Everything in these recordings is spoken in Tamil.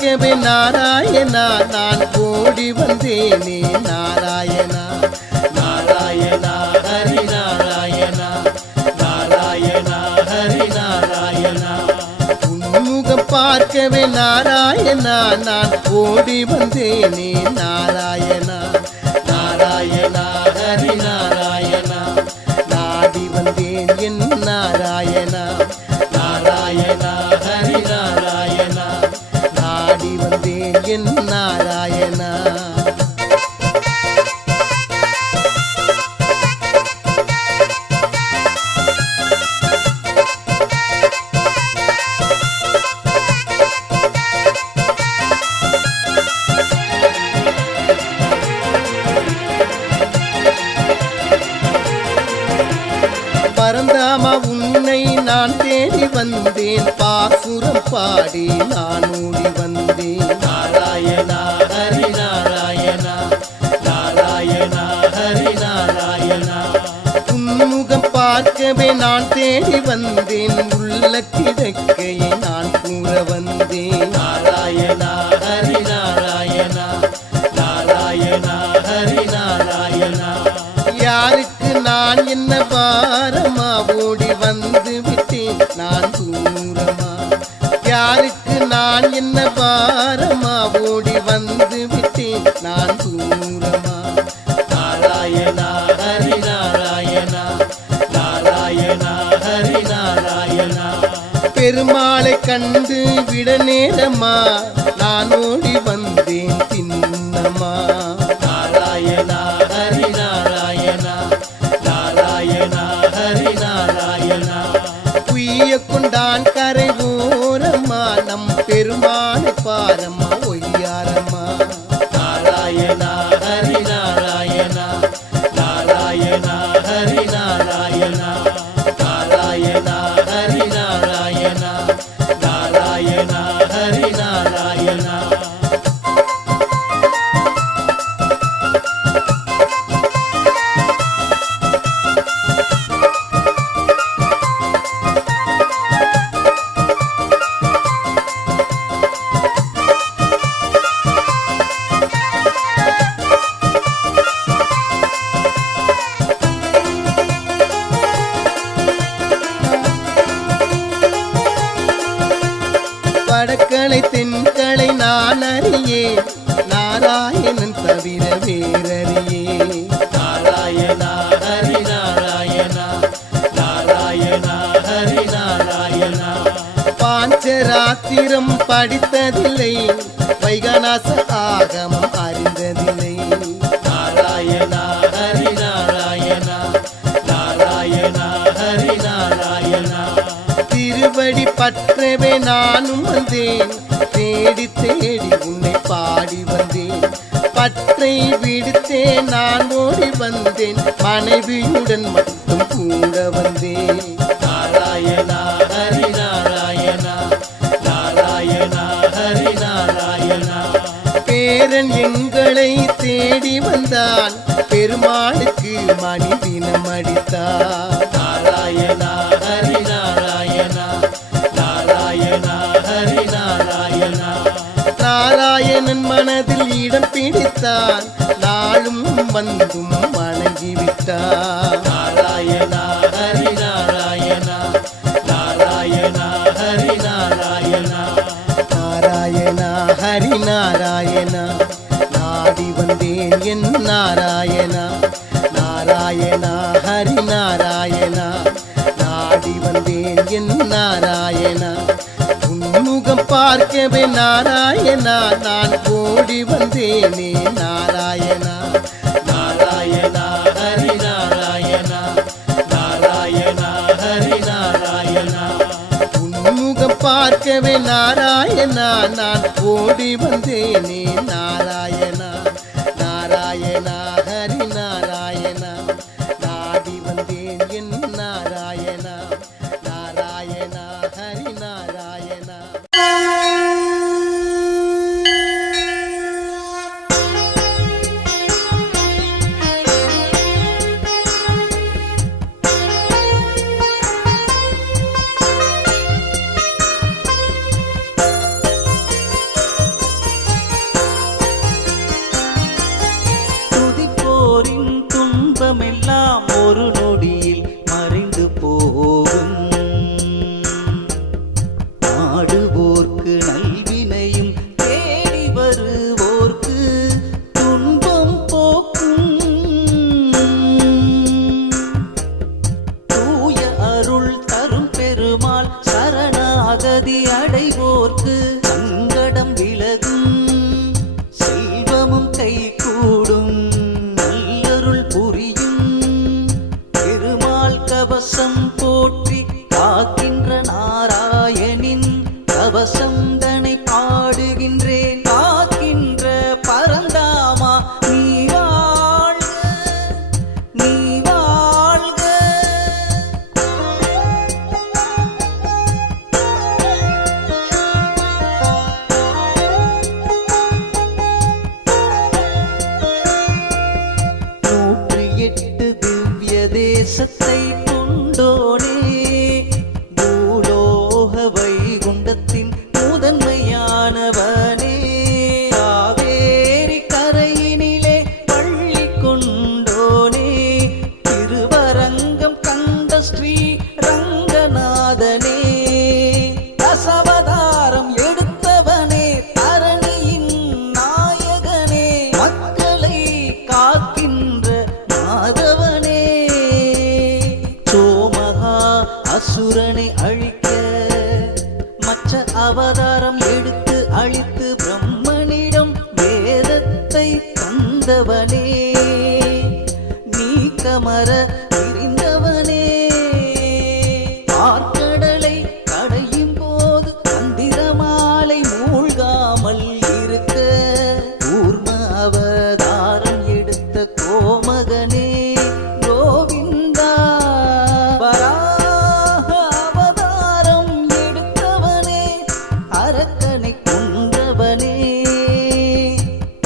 பார்க்கவே நாராயணா நான் ஓடி வந்தேனே நாராயணா நாராயணா ஹரி நாராயணா நாராயணா ஹரி நாராயணா உன்முகம் பார்க்கவே நாராயணா நான் ஓடி வந்தேனே நாராயணா நாராயணா ஹரி நாராயணா நாடி வந்தேன் என் நாராயணா நாராயணா ஹரி நாராயணா நாடி வந்தேன் என் நாராயணா பரந்தாமா உன்னை நான் தேடி வந்தேன் பாசுரம் பாடி நான் ஓடி வந்தேன் நாராயணா ஹரி நாராயணா நாராயணா ஹரி நாராயணா உன்முகம் பார்க்கவே நான் தேடி வந்தேன் உள்ள கிடக்கையை நான் கூற வந்தேன் நாராயணா ஹரி நாராயணா நாராயணா ஹரி நாராயணா யாருக்கு நான் என்ன பாரமா ஓடி வந்து விட்டேன் நான் தூரமா யாருக்கு நான் என்ன பாரமா ஓடி வந்து விட்டேன் நான் தூரமா நாராயணா ஹரி நாராயணா நாராயணா ஹரி நாராயணா பெருமாளை கண்டு விட நேரமா நான் ஓடி வந்தேன் தின்னமா நாராயணா ஹரி நாராயணா நாராயணா ஹரி நாராயணா குய்ய கொண்டான் கரை ஓரம்மா நம் பெருமானை பாரம்மா ஒய்யாரம்மா நாராயணா ஹரி நாராயணா நாராயணா ஹரி நாராயணா நாராயணா ஹரி நாராயணா நாராயணா ஹரி நாராயணா வடக்கலை தென்கலை நான் அறியேன் நாராயணன் தவிர வேறறியே நாராயணா ஹரி நாராயணா நாராயணா ஹரி நாராயணா பாஞ்சராத்திரம் படித்ததில்லை வைகநாச ஆகமம் அறிந்ததில்லை நாராயணா ஹரி நாராயணா நாராயணா ஹரி நாராயணா திருவடி பற்றவே நானும் வந்தேன் தேடி தேடி உன்னை பாடி வந்தேன் பற்றை விடுத்தே நான் ஓடி வந்தேன் மனைவியுடன் மட்டும் கூட வந்தேன் நாராயணா ஹரி நாராயணா நாராயணா ஹரி நாராயணா பேரன் எங்களை தேடி வந்தான் பெருமாளுக்கு மணி தினம் அடித்தான் நாராயணா ஹரி நாராயணா நாராயணா ஹரி நாராயணா நாராயணன் மனதில் இடம் பிடித்தான் நாளும் வந்தும் வணங்கிவிட்டான் நாராயணா ஹரி நாராயணா நாராயணா ஹரி நாராயணா நாராயணா ஹரி நாராயணா நாடி வந்தேன் என் நாராயணா நாராயணா ஹரி நாராயணா நாடி வந்தேன் என் நாராயணா உன்முகம் பார்க்கவே நாராயணா நான் ஓடி வந்தேனே நாராயணா நாராயணா ஹரி நாராயணா நாராயணா ஹரி நாராயணா உன்முகம் பார்க்கவே நாராயணா நான் ஓடி வந்தேனே நாராயணா நாராயணா ஹரி நாராயணா நாடி வந்தேன் என் நாராயணா நாராயணா ஹரி நாராயணா வர விரிந்தவனே ஆற்கடலை கடையும் போது மந்திரமாலை மூழ்காமல் இருக்க கூர்ம அவதாரம் எடுத்த கோமகனே கோவிந்தா வராக அவதாரம் எடுத்தவனே அரக்கனை கொன்றவனே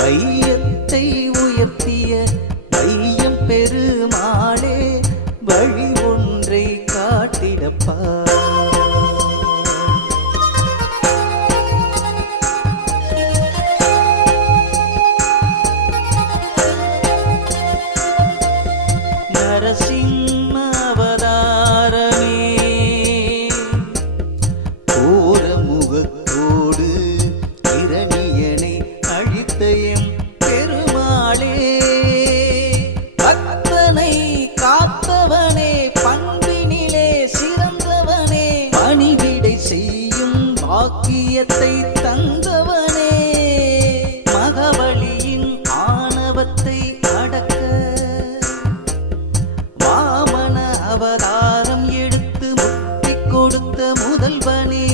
வையத்தை உயர்த்திய வையம் பெருமாளே வழி ஒன்றை காட்டிடப்பா நரசிம்ம அவதாரமே கோரமுகத்தோடு இரணியனை அழித்த எம் பெருமாளே பக்தனை காத்தவனே பண்பினிலே சிறந்தவனே பணிவிடை செய்யும் பாக்கியத்தை தந்தவனே மகவலியின் ஆணவத்தை அடக்க வாமன அவதாரம் எடுத்து முக்தி கொடுத்த முதல்வனே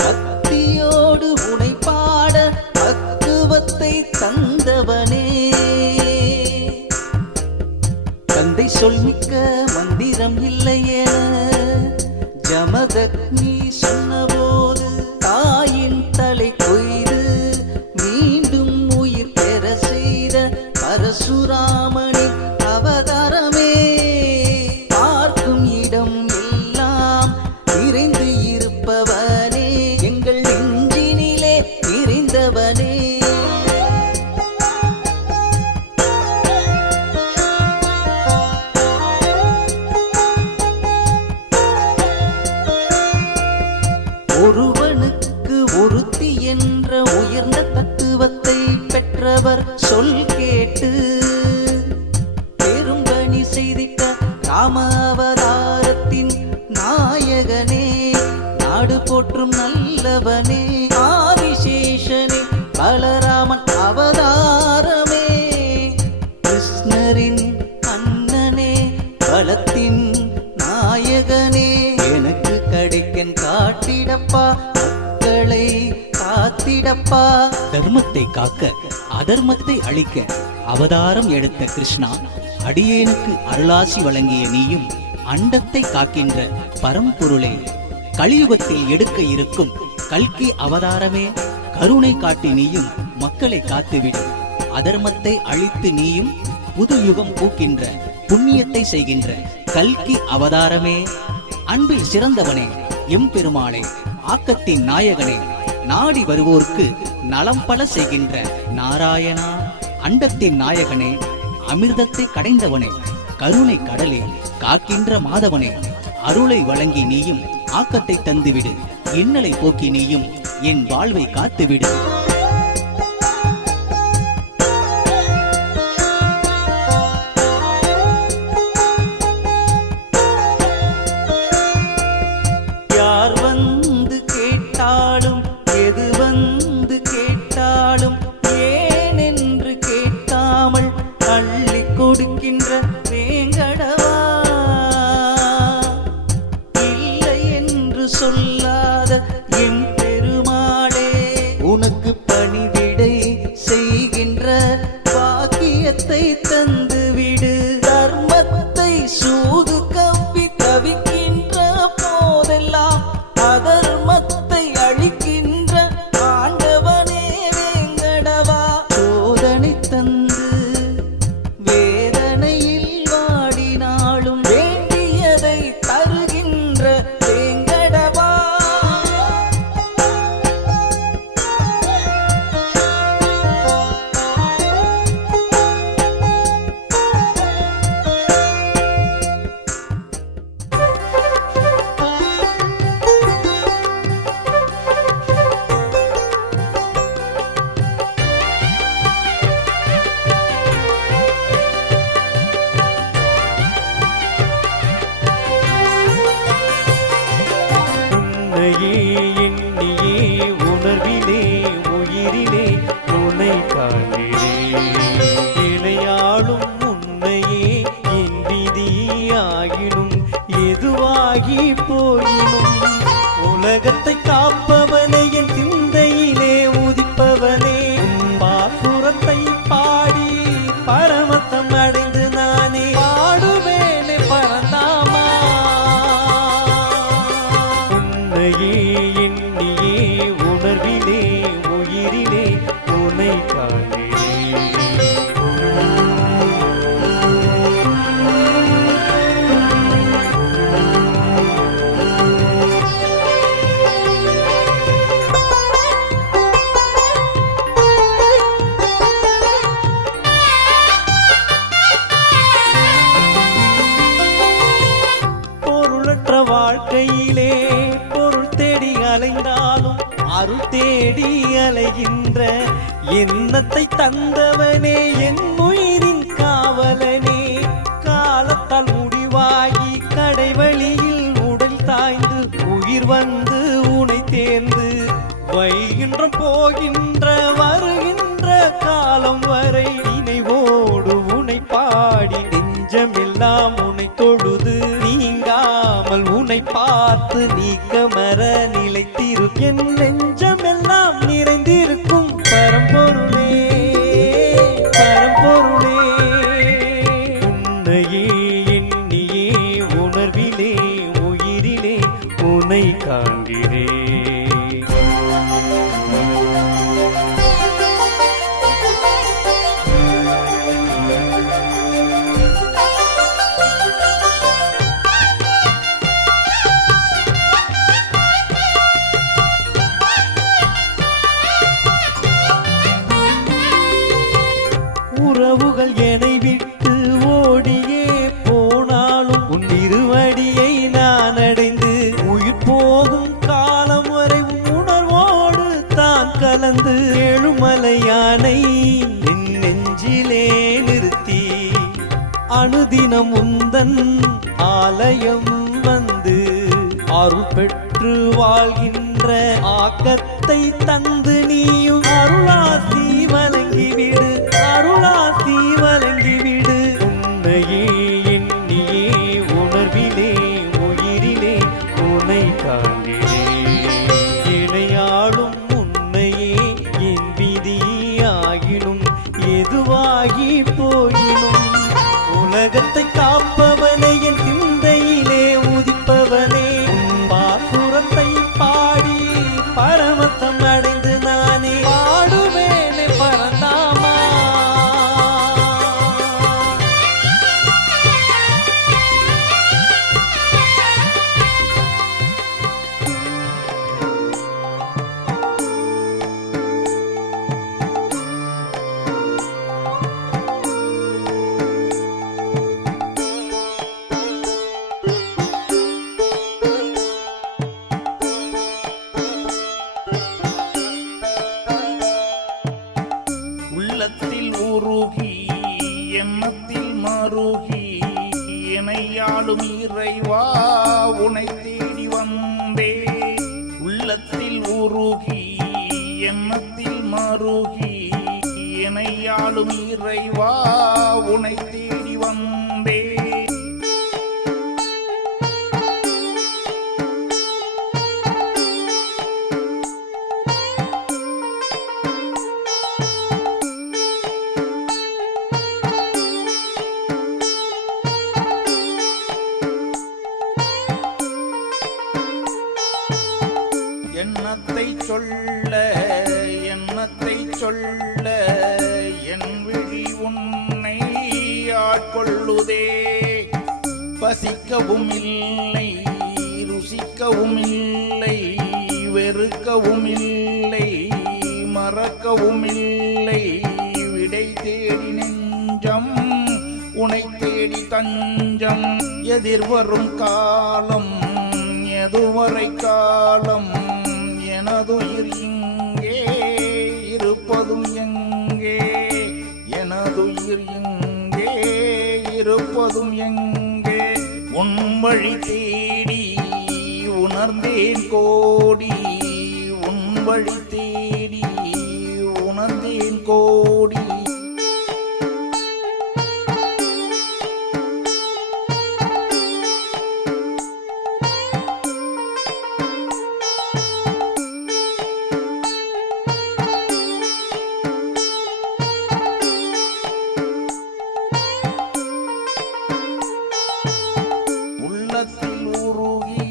பக்தியோடு உனை பாட பக்குவத்தை தந்தவனே தந்தை சொல்மிக்க மந்திரம் இல்லையென ஜமதக்னி சொன்னபோது தாயின் தலை கொய்து மீண்டும் உயிர் பெற செய்த பரசுராமனின் அவதாரமே பார்க்கும் இடம் எல்லாம் நிறைந்து இருப்பவனே எங்கள் நெஞ்சினிலே நிறைந்தவனே ஒருவனுக்கு ஒருத்தி என்ற உயர்ந்த தத்துவத்தை பெற்றவர் சொல் கேட்டு பெரும்பணி செய்திட்ட ராம அவதாரத்தின் நாயகனே நாடு போற்றும் நல்லவனே ஆதிசேஷனே பலராமன் அவதாரமே கிருஷ்ணரின் அண்ணனே பலத்தின் நாயகனே எனக்கு கிடைக்கன் காட்டிடப்பா மக்களை காத்திடப்பா தர்மத்தை காக்க அதர்மத்தை அழிக்க அவதாரம் எடுத்த கிருஷ்ணா அடியேனுக்கு அருளாசி வழங்கிய நீயும் அண்டத்தை காக்கின்ற பரம்பொருளே கலியுகத்தில் எடுக்க இருக்கும் கல்கி அவதாரமே கருணை காட்டி நீயும் மக்களை காத்துவிடு அதர்மத்தை அழித்து நீயும் புது யுகம் பூக்கின்ற புண்ணியத்தை செய்கின்ற கல்கி அவதாரமே அன்பில் சிறந்தவனே எம்பெருமாளே ஆக்கத்தின் நாயகனே நாடி வருவோர்க்கு நலம் பல செய்கின்ற நாராயணா அண்டத்தின் நாயகனே அமிர்தத்தை கடைந்தவனே கருணை கடலே காக்கின்ற மாதவனே அருளை வழங்கி நீயும் ஆக்கத்தை தந்துவிடு இன்னலை போக்கி நீயும் என் வாழ்வை காத்துவிடு யார் வந்து கேட்டாலும் எது வந்து கேட்டாலும் ஏனென்று கேட்காமல் அள்ளி கொடுக்கின்ற வேங்கடவா இல்லை என்று சொல்லாத எம் பெருமாளே உனக்கு பணிவிடை செய்கின்ற பாக்கியத்தை தந்துவிடு தர்மத்தை சூது கவ்வி தவிக்கின்ற போதெல்லாம் அதர்மத்தை அழிக்கின்ற ஆண்டவனே வேங்கடவா சோதனை தந்து வேதனையில் வாடினாலும் வேண்டியதை தருகின்ற வேங்கடவா உன்னையே எண்ணியே உணர்விலே உயிரிலே உன்னை காண்கிறேன் இணையாளும் உன்னையே என் விதியே எண்ணத்தை தந்தவனே என் உயிரின் காவலனே. காலத்தால் முடிவாகி கடைவழியில் உடல் தாய்ந்து உயிர் வந்து உனை தேர்ந்து வைகின்ற போகின்ற வருகின்ற காலம் வரை நினைவோடு உனை பாடி நெஞ்சமெல்லாம் உனை தொழுது நீங்காமல் உனை பார்த்து நீக்கமர நிலைத்திரு என் நெஞ்சமெல்லாம் நிறைந்திருக்கும் பரம்பொருளே பரம்பொருளே. உன்னையே எண்ணியே உணர்விலே உயிரிலே உனை காண்கிறேன். உறவுகள் என்னை விட்டு ஓடியே போனாலும் உன் இருவடியை நான் அடைந்து உயிர் போகும் காலம் வரை உணர்வோடு தான் கலந்து ஏழுமலையானை என் நெஞ்சிலே நிறுத்தி அனுதினம் உந்தன் ஆலயம் வந்து அருள் பெற்று வாழ்கின்ற ஆக்கத்தை தந்து நீயும் அருளாசி வழங்கிவிடு அருளாசி வழங்கிவிடு. உன்னையே எண்ணியே உணர்விலே உயிரிலே உனை காண்கிறேன். இணையாளும் உன்னையே என் விதியாகினும் எதுவாகி போயினும் உலகத்தை காப்பவனே என் சிந்தையிலே உதிப்பவனே பாசுரத்தை பாடி பரமத்தம் அடைந்து நானே பாடுவேனே பரந்தாமா. உள்ளத்தில் உருகி எண்ணத்தில் மருகி இணையாளும் இறைவா உனை தேடி வந்தே. உள்ளத்தில் உருகி எண்ணத்தில் மருகி இணையாளும் இறைவா உனை தேடி வந்தே. எண்ணத்தை சொல்ல எண்ணத்தை சொல்ல என் விழி உன்னை ஆட்கொள்ளுதே. பசிக்கவும் இல்லை ருசிக்கவும் இல்லை வெறுக்கவும் இல்லை மறக்கவும் இல்லை. விடை தேடி நெஞ்சம் உனை தேடி தஞ்சம். எதிர்வரும் காலம் எதுவரை காலம் எனதுயிர் இங்கே இருப்பதும் எங்கே எனதுயிர் இங்கே இருப்பதும் எங்கே. உன் வழி தேடி உணர்ந்தேன் கோடி உன் வழி தேடி உணர்ந்தேன் கோடி. உள்ளத்தில் உருகி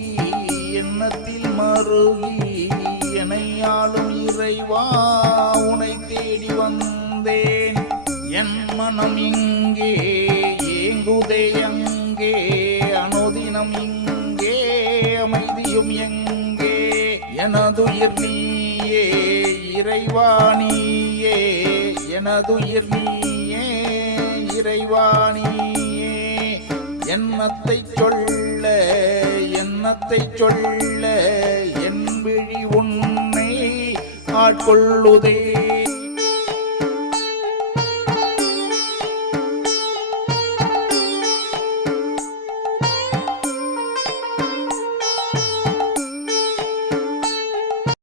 எண்ணத்தில் மருகி எனையாளும் இறைவா உனை தேடி வந்தேன். என் மனம் இங்கே ஏங்குதே அங்கே அனுதினம் இங்கே அமைதியும் எங்கே. எனதுயிர் நீயே இறைவா நீயே எனதுயிர் நீயே இறைவா நீயே. எண்ணத்தை சொல்ல எண்ணத்தை சொல்ல என் விழி உன்னை ஆட்கொள்ளுதே.